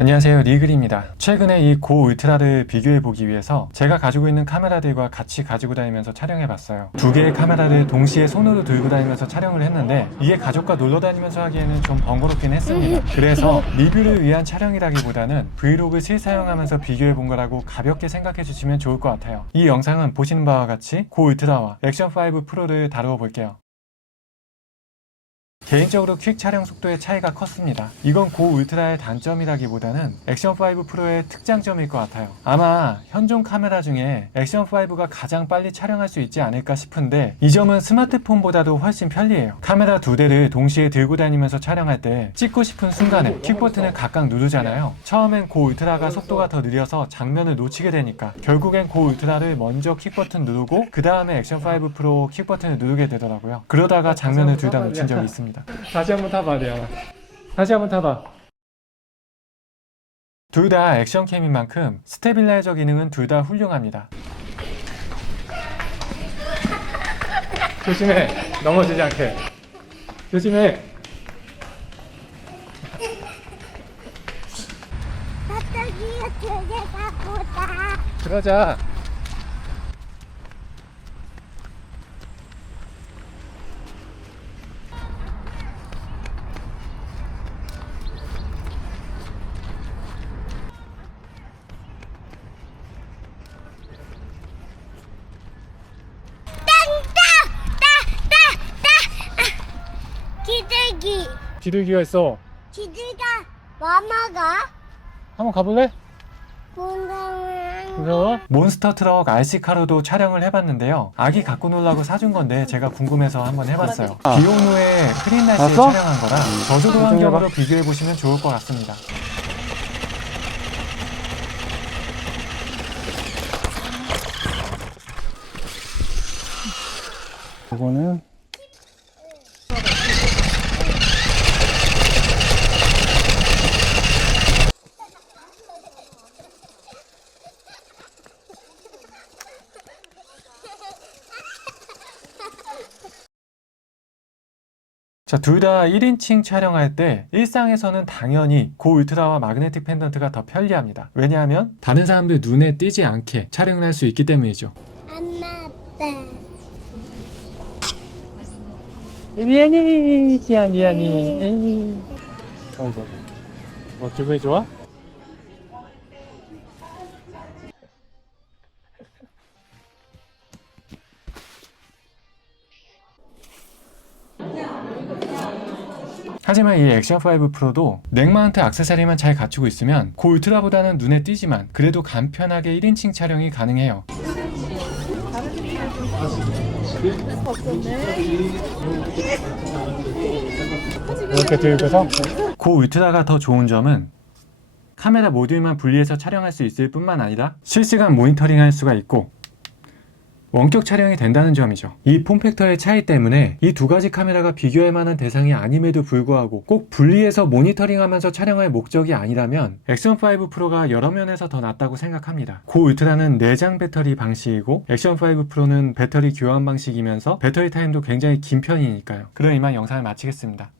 안녕하세요, 리글입니다. 최근에 이 고 울트라를 비교해보기 위해서 제가 가지고 있는 카메라들과 같이 가지고 다니면서 촬영해봤어요. 두 개의 카메라를 동시에 손으로 들고 다니면서 촬영을 했는데 이게 가족과 놀러 다니면서 하기에는 좀 번거롭긴 했습니다. 그래서 리뷰를 위한 촬영이라기보다는 브이로그 실사용하면서 비교해본 거라고 가볍게 생각해주시면 좋을 것 같아요. 이 영상은 보시는 바와 같이 고 울트라와 액션5 프로를 다루어 볼게요. 개인적으로 퀵 촬영 속도의 차이가 컸습니다. 이건 고 울트라의 단점이라기보다는 액션5 프로의 특장점일 것 같아요. 아마 현존 카메라 중에 액션5가 가장 빨리 촬영할 수 있지 않을까 싶은데 이 점은 스마트폰보다도 훨씬 편리해요. 카메라 두 대를 동시에 들고 다니면서 촬영할 때 찍고 싶은 순간에 킥 버튼을 각각 누르잖아요. 처음엔 고 울트라가 속도가 더 느려서 장면을 놓치게 되니까 결국엔 고 울트라를 먼저 킥 버튼 누르고 그 다음에 액션5 프로 킥 버튼을 누르게 되더라고요. 그러다가 장면을 둘 다 놓친 적이 있습니다. 다시 한번 타봐, 대현아. 다시 한번 타봐. 둘 다 액션캠인 만큼 스테빌라이저 기능은 둘 다 훌륭합니다. 조심해. 넘어지지 않게. 조심해. 배터리가 되게 바쁘다. 그러자. 기들기. 비둘기가 있어. 기들가 마마가 한번 가볼래? 공감을 무서워? 몬스터 트럭 RC카로도 촬영을 해봤는데요. 아기 갖고 놀라고 사준 건데 제가 궁금해서 한번 해봤어요. 비온 후에 흐린 날씨에 봤어? 촬영한 거라 저조도 환경으로 비교해보시면 좋을 것 같습니다. 이거는 자, 둘 다 1인칭 촬영할 때 일상에서는 당연히 고 울트라와 마그네틱 펜던트가 더 편리합니다. 왜냐하면 다른 사람들 눈에 띄지 않게 촬영을 할 수 있기 때문이죠. 엄마 아빠. 미안해, 미안해. 어이구. 뭐 기분이 좋아? 하지만 이 액션5 프로도 넥마운트 액세서리만 잘 갖추고 있으면 고 울트라보다는 눈에 띄지만 그래도 간편하게 1인칭 촬영이 가능해요. 이렇게 들고서 고 울트라가 더 좋은 점은 카메라 모듈만 분리해서 촬영할 수 있을 뿐만 아니라 실시간 모니터링 할 수가 있고 원격 촬영이 된다는 점이죠. 이 폼팩터의 차이 때문에 이 두 가지 카메라가 비교할 만한 대상이 아님에도 불구하고 꼭 분리해서 모니터링하면서 촬영할 목적이 아니라면 액션5 프로가 여러 면에서 더 낫다고 생각합니다. 고 울트라는 내장 배터리 방식이고 액션5 프로는 배터리 교환 방식이면서 배터리 타임도 굉장히 긴 편이니까요. 그럼 이만 영상을 마치겠습니다.